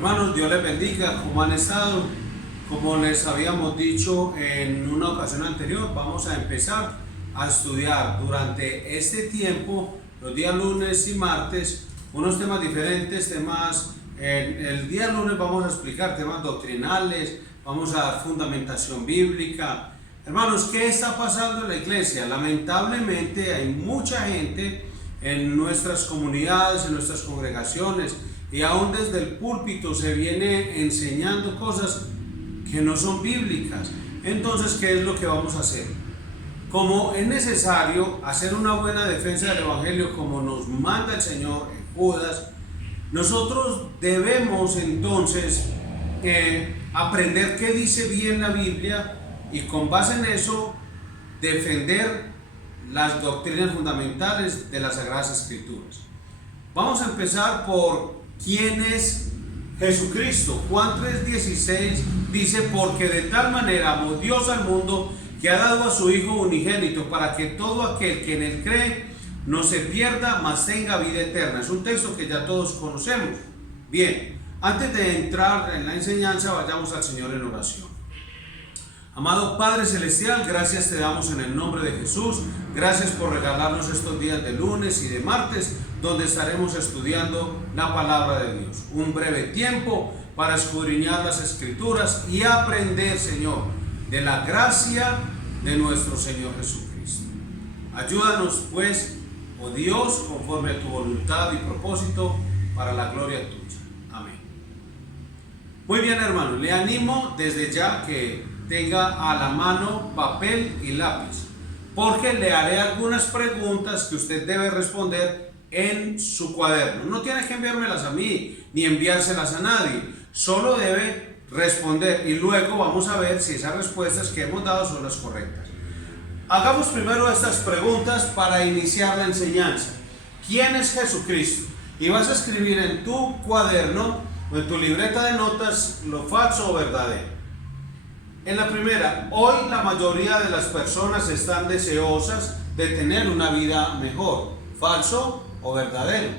Hermanos, Dios les bendiga. ¿Cómo han estado? Como les habíamos dicho en una ocasión anterior, vamos a empezar a estudiar durante este tiempo, los días lunes y martes, unos temas diferentes, el día lunes vamos a explicar temas doctrinales, vamos a dar fundamentación bíblica. Hermanos, ¿qué está pasando en la iglesia? Lamentablemente hay mucha gente en nuestras comunidades, en nuestras congregaciones, y aún desde el púlpito se viene enseñando cosas que no son bíblicas. Entonces, ¿qué es lo que vamos a hacer? Como es necesario hacer una buena defensa del Evangelio como nos manda el Señor en Judas, nosotros debemos entonces aprender qué dice bien la Biblia y con base en eso defender las doctrinas fundamentales de las Sagradas Escrituras. Vamos a empezar por quién es Jesucristo. Juan 3:16 dice: porque de tal manera amó Dios al mundo que ha dado a su Hijo unigénito, para que todo aquel que en él cree no se pierda, mas tenga vida eterna. Es un texto que ya todos conocemos. Bien, antes de entrar en la enseñanza, vayamos al Señor en oración. Amado Padre Celestial, gracias te damos en el nombre de Jesús. Gracias por regalarnos estos días de lunes y de martes, donde estaremos estudiando la palabra de Dios. Un breve tiempo para escudriñar las Escrituras y aprender, Señor, de la gracia de nuestro Señor Jesucristo. Ayúdanos, pues, oh Dios, conforme a tu voluntad y propósito, para la gloria tuya. Amén. Muy bien, hermanos, le animo desde ya que tenga a la mano papel y lápiz, porque le haré algunas preguntas que usted debe responder en su cuaderno. No tiene que enviármelas a mí, ni enviárselas a nadie, solo debe responder y luego vamos a ver si esas respuestas que hemos dado son las correctas. Hagamos primero estas preguntas para iniciar la enseñanza. ¿Quién es Jesucristo? Y vas a escribir en tu cuaderno o en tu libreta de notas lo falso o verdadero. En la primera, hoy la mayoría de las personas están deseosas de tener una vida mejor. ¿Falso o verdadero?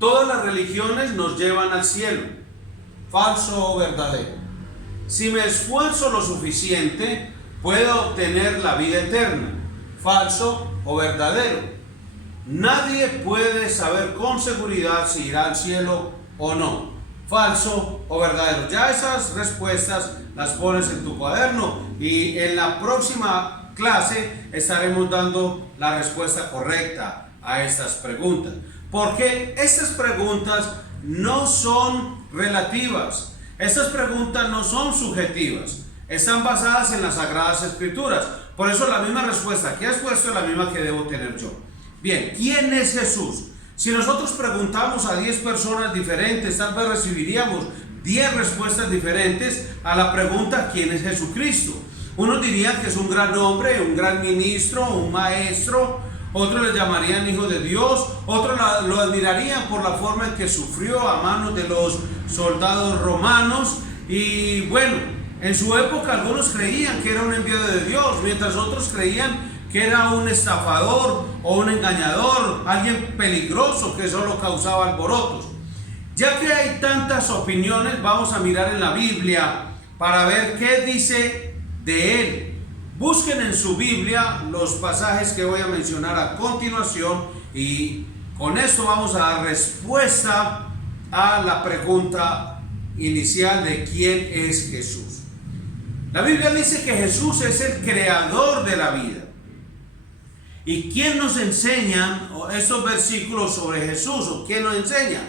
Todas las religiones nos llevan al cielo. ¿Falso o verdadero? Si me esfuerzo lo suficiente, puedo obtener la vida eterna. ¿Falso o verdadero? Nadie puede saber con seguridad si irá al cielo o no. ¿Falso o verdadero? Ya esas respuestas las pones en tu cuaderno y en la próxima clase estaremos dando la respuesta correcta a estas preguntas. Porque estas preguntas no son relativas, estas preguntas no son subjetivas, están basadas en las Sagradas Escrituras. Por eso la misma respuesta que has puesto es la misma que debo tener yo. Bien, ¿quién es Jesús? Si nosotros preguntamos a 10 personas diferentes, tal vez recibiríamos 10 respuestas diferentes a la pregunta ¿quién es Jesucristo? Unos dirían que es un gran hombre, un gran ministro, un maestro. Otros le llamarían hijo de Dios. Otros lo admirarían por la forma en que sufrió a manos de los soldados romanos. Y bueno, en su época algunos creían que era un enviado de Dios, mientras otros creían que era un estafador o un engañador, alguien peligroso que solo causaba alborotos. Ya que hay tantas opiniones, vamos a mirar en la Biblia para ver qué dice de él. Busquen en su Biblia los pasajes que voy a mencionar a continuación y con esto vamos a dar respuesta a la pregunta inicial de quién es Jesús. La Biblia dice que Jesús es el creador de la vida. ¿Y quién nos enseña estos versículos sobre Jesús? ¿O quién nos enseña?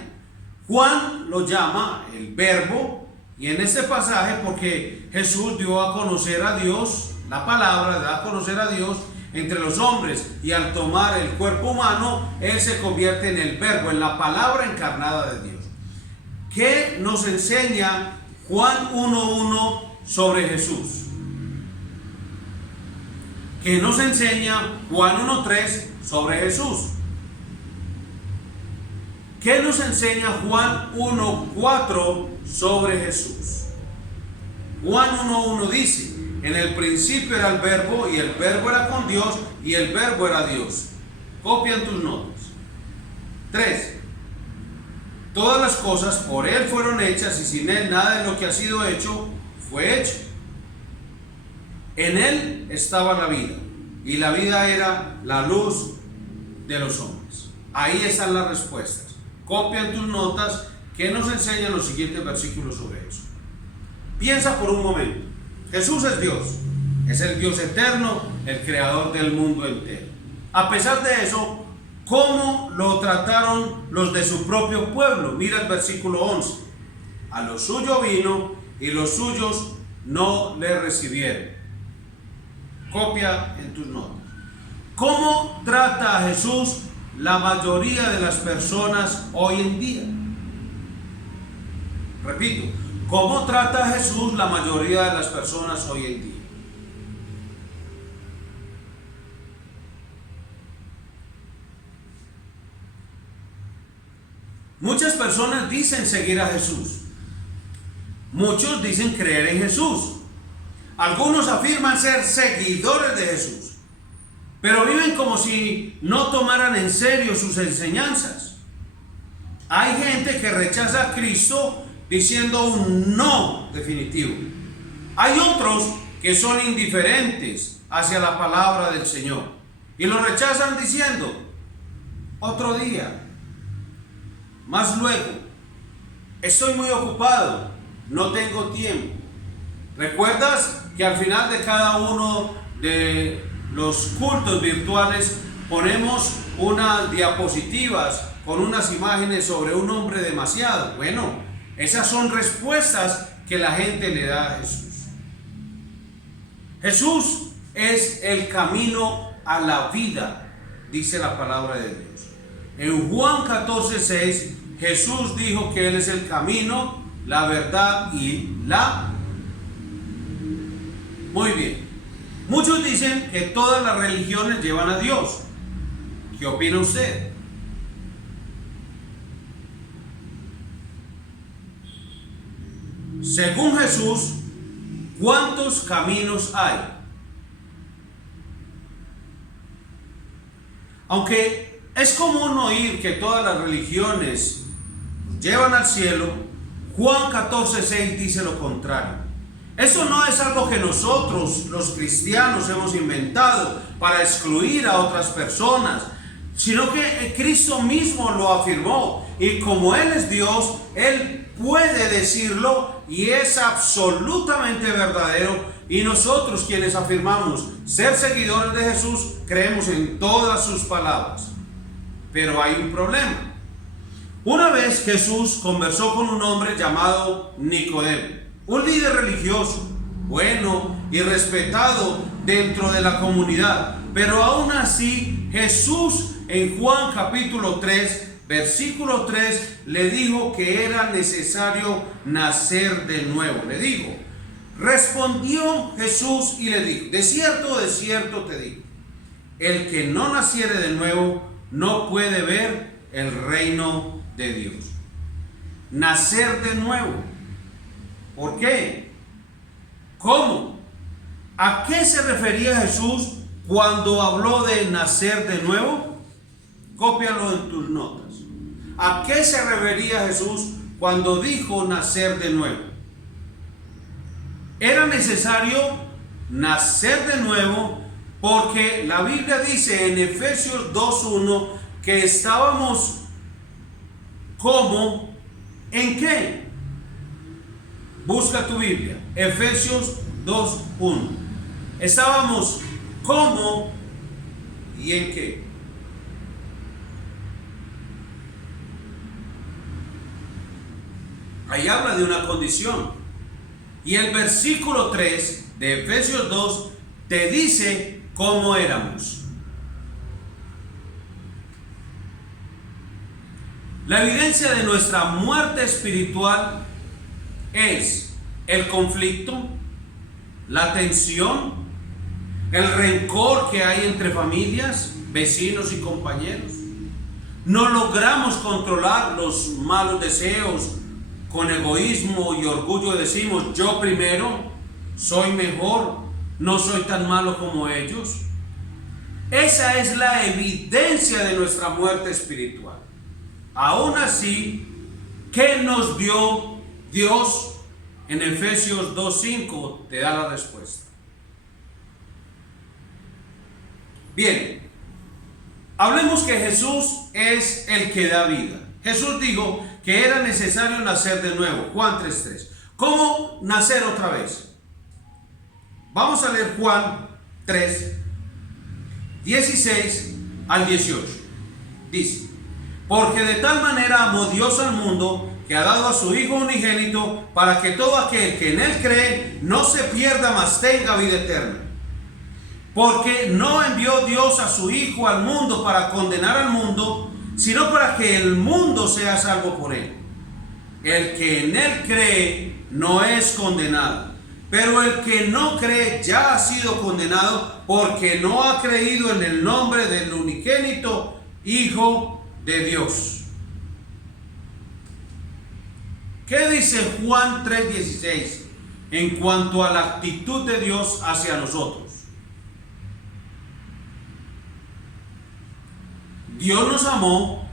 Juan lo llama el Verbo, y en este pasaje, porque Jesús dio a conocer a Dios, la palabra da a conocer a Dios entre los hombres, y al tomar el cuerpo humano, Él se convierte en el Verbo, en la palabra encarnada de Dios. ¿Qué nos enseña Juan 1:1 sobre Jesús? ¿Qué nos enseña Juan 1:3 sobre Jesús? ¿Qué nos enseña Juan 1:4 sobre Jesús? Juan 1:1 dice: en el principio era el Verbo, y el Verbo era con Dios, y el Verbo era Dios. Copian tus notas. 3. todas las cosas por Él fueron hechas y sin Él nada de lo que ha sido hecho fue hecho. En Él estaba la vida y la vida era la luz de los hombres. Ahí están las respuestas. Copia en tus notas que nos enseñan los siguientes versículos sobre eso. Piensa por un momento. Jesús es Dios. Es el Dios eterno, el creador del mundo entero. A pesar de eso, ¿cómo lo trataron los de su propio pueblo? Mira el versículo 11. A lo suyo vino y los suyos no le recibieron. Copia en tus notas. ¿Cómo trata a Jesús la mayoría de las personas hoy en día? Repito, ¿cómo trata a Jesús la mayoría de las personas hoy en día? Muchas personas dicen seguir a Jesús. Muchos dicen creer en Jesús. Algunos afirman ser seguidores de Jesús, pero viven como si no tomaran en serio sus enseñanzas. Hay gente que rechaza a Cristo diciendo un no definitivo. Hay otros que son indiferentes hacia la palabra del Señor y lo rechazan diciendo: otro día, más luego, estoy muy ocupado, no tengo tiempo. ¿Recuerdas que al final de cada uno de los cultos virtuales ponemos unas diapositivas con unas imágenes sobre un hombre demasiado? Bueno, esas son respuestas que la gente le da a Jesús. Jesús es el camino a la vida, dice la palabra de Dios. En Juan 14:6, Jesús dijo que Él es el camino, la verdad y la... Muy bien. Muchos dicen que todas las religiones llevan a Dios. ¿Qué opina usted? Según Jesús, ¿cuántos caminos hay? Aunque es común oír que todas las religiones llevan al cielo, Juan 14:6 dice lo contrario. Eso no es algo que nosotros, los cristianos, hemos inventado para excluir a otras personas, sino que Cristo mismo lo afirmó. Y como Él es Dios, Él puede decirlo y es absolutamente verdadero. Y nosotros, quienes afirmamos ser seguidores de Jesús, creemos en todas sus palabras. Pero hay un problema. Una vez Jesús conversó con un hombre llamado Nicodemo, un líder religioso, bueno y respetado dentro de la comunidad. Pero aún así, Jesús en Juan capítulo 3, versículo 3, le dijo que era necesario nacer de nuevo. Le dijo, respondió Jesús y le dijo: de cierto te digo, el que no naciere de nuevo no puede ver el reino de Dios. Nacer de nuevo. ¿Por qué? ¿Cómo? ¿A qué se refería Jesús cuando habló de nacer de nuevo? Cópialo en tus notas. ¿A qué se refería Jesús cuando dijo nacer de nuevo? Era necesario nacer de nuevo porque la Biblia dice en Efesios 2:1 que estábamos como, ¿en qué? Busca tu Biblia, Efesios 2:1. Estábamos como y en qué. Ahí habla de una condición. Y el versículo 3 de Efesios 2 te dice cómo éramos. La evidencia de nuestra muerte espiritual es el conflicto, la tensión, el rencor que hay entre familias, vecinos y compañeros. No logramos controlar los malos deseos. Con egoísmo y orgullo decimos: yo primero, soy mejor, no soy tan malo como ellos. Esa es la evidencia de nuestra muerte espiritual. Aún así, ¿Qué nos dio Dios? En Efesios 2:5 te da la respuesta. Bien, hablemos que Jesús es el que da vida. Jesús dijo que era necesario nacer de nuevo. Juan 3:3. ¿Cómo nacer otra vez? Vamos a leer Juan 3:16 al 18. Dice: porque de tal manera amó Dios al mundo, que ha dado a su Hijo unigénito, para que todo aquel que en Él cree no se pierda, mas tenga vida eterna. Porque no envió Dios a su Hijo al mundo para condenar al mundo, sino para que el mundo sea salvo por Él. El que en Él cree no es condenado, pero el que no cree ya ha sido condenado, porque no ha creído en el nombre del unigénito Hijo de Dios. ¿Qué dice Juan 3:16 en cuanto a la actitud de Dios hacia nosotros? Dios nos amó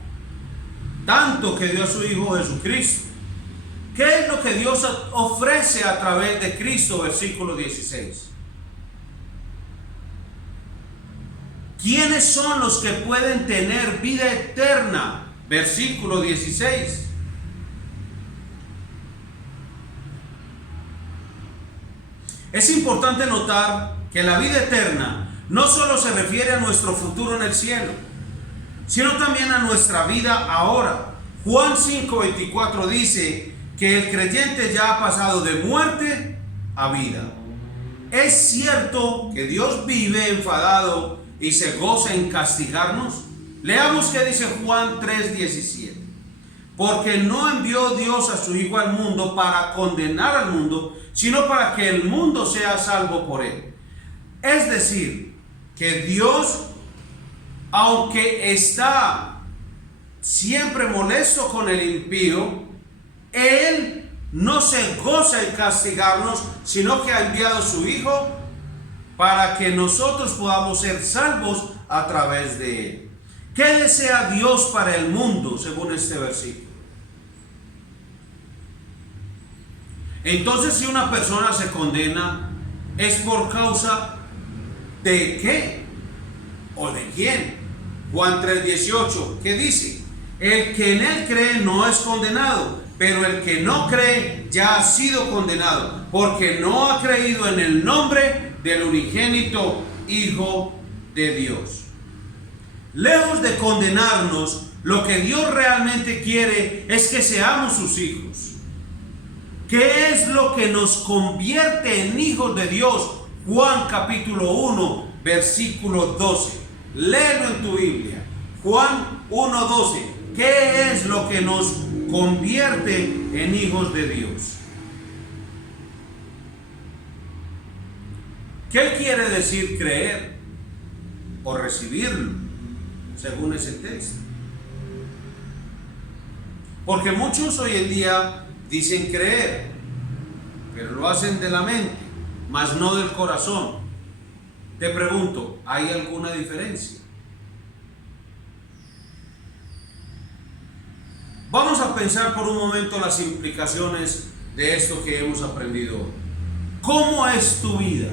tanto que dio a su Hijo Jesucristo. ¿Qué es lo que Dios ofrece a través de Cristo? Versículo 16. ¿Quiénes son los que pueden tener vida eterna? Versículo 16. Es importante notar que la vida eterna no solo se refiere a nuestro futuro en el cielo, sino también a nuestra vida ahora. Juan 5:24 dice que el creyente ya ha pasado de muerte a vida. ¿Es cierto que Dios vive enfadado y se goza en castigarnos? Leamos qué dice Juan 3:17. Porque no envió Dios a su Hijo al mundo para condenar al mundo, sino para que el mundo sea salvo por Él. Es decir, que Dios, aunque está siempre molesto con el impío, Él no se goza en castigarnos, sino que ha enviado a su Hijo para que nosotros podamos ser salvos a través de Él. ¿Qué desea Dios para el mundo según este versículo? Entonces, si una persona se condena, ¿es por causa de qué? ¿O de quién? Juan 3:18, ¿qué dice? El que en Él cree no es condenado, pero el que no cree ya ha sido condenado, porque no ha creído en el nombre del unigénito Hijo de Dios. Lejos de condenarnos, lo que Dios realmente quiere es que seamos sus hijos. ¿Qué es lo que nos convierte en hijos de Dios? Juan capítulo 1, versículo 12. Léelo en tu Biblia. Juan 1:12. ¿Qué es lo que nos convierte en hijos de Dios? ¿Qué quiere decir creer o recibirlo, según ese texto? Porque muchos hoy en día dicen creer, pero lo hacen de la mente, mas no del corazón. Te pregunto, ¿hay alguna diferencia? Vamos a pensar por un momento las implicaciones de esto que hemos aprendido hoy. ¿Cómo es tu vida?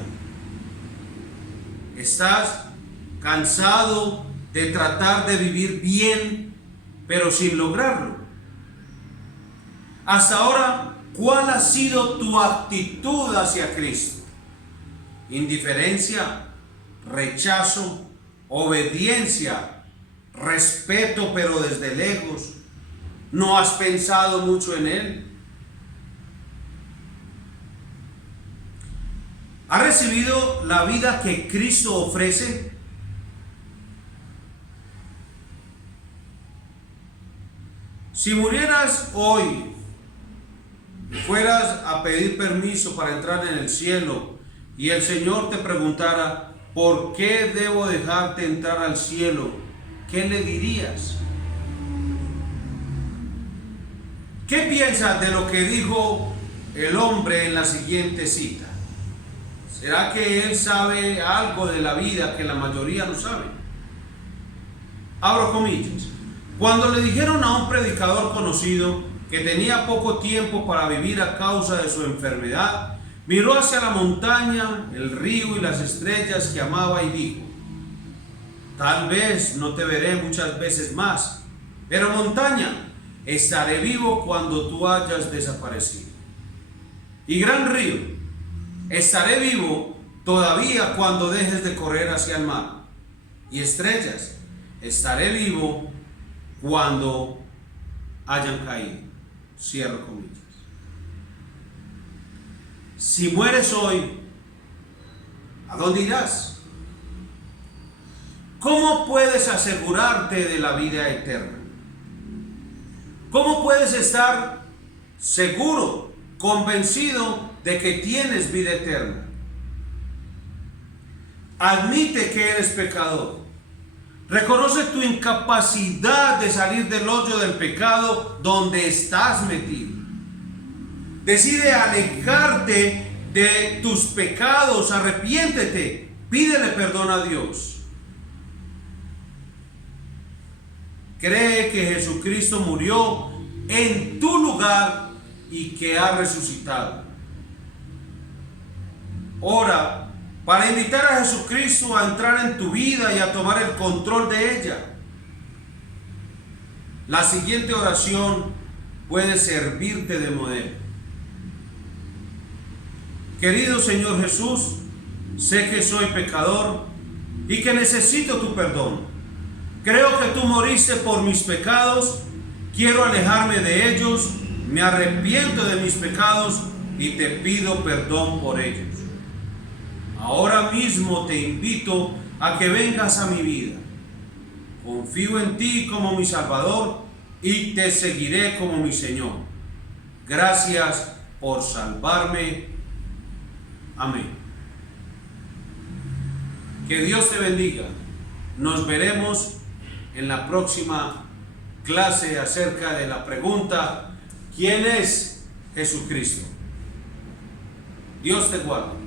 ¿Estás cansado de tratar de vivir bien, pero sin lograrlo? Hasta ahora, ¿cuál ha sido tu actitud hacia Cristo? ¿Indiferencia, rechazo, obediencia, respeto pero desde lejos? ¿No has pensado mucho en Él? ¿Has recibido la vida que Cristo ofrece? Si murieras hoy y fueras a pedir permiso para entrar en el cielo y el Señor te preguntara, ¿por qué debo dejarte entrar al cielo?, ¿qué le dirías? ¿Qué piensas de lo que dijo el hombre en la siguiente cita? ¿Será que él sabe algo de la vida que la mayoría no sabe? Abro comillas. Cuando le dijeron a un predicador conocido que tenía poco tiempo para vivir a causa de su enfermedad, miró hacia la montaña, el río y las estrellas que amaba y dijo: tal vez no te veré muchas veces más, pero montaña, estaré vivo cuando tú hayas desaparecido. Y gran río, estaré vivo todavía cuando dejes de correr hacia el mar. Y estrellas, estaré vivo cuando hayan caído. Cierro comillas. Si mueres hoy, ¿a dónde irás? ¿Cómo puedes asegurarte de la vida eterna? ¿Cómo puedes estar seguro, convencido de que tienes vida eterna? Admite que eres pecador. Reconoce tu incapacidad de salir del hoyo del pecado donde estás metido. Decide alejarte de tus pecados, arrepiéntete, pídele perdón a Dios. Cree que Jesucristo murió en tu lugar y que ha resucitado. Ora para invitar a Jesucristo a entrar en tu vida y a tomar el control de ella. La siguiente oración puede servirte de modelo. Querido Señor Jesús, sé que soy pecador y que necesito tu perdón. Creo que tú moriste por mis pecados, quiero alejarme de ellos, me arrepiento de mis pecados y te pido perdón por ellos. Ahora mismo te invito a que vengas a mi vida. Confío en ti como mi Salvador y te seguiré como mi Señor. Gracias por salvarme. Amén. Que Dios te bendiga. Nos veremos en la próxima clase acerca de la pregunta: ¿quién es Jesucristo? Dios te guarde.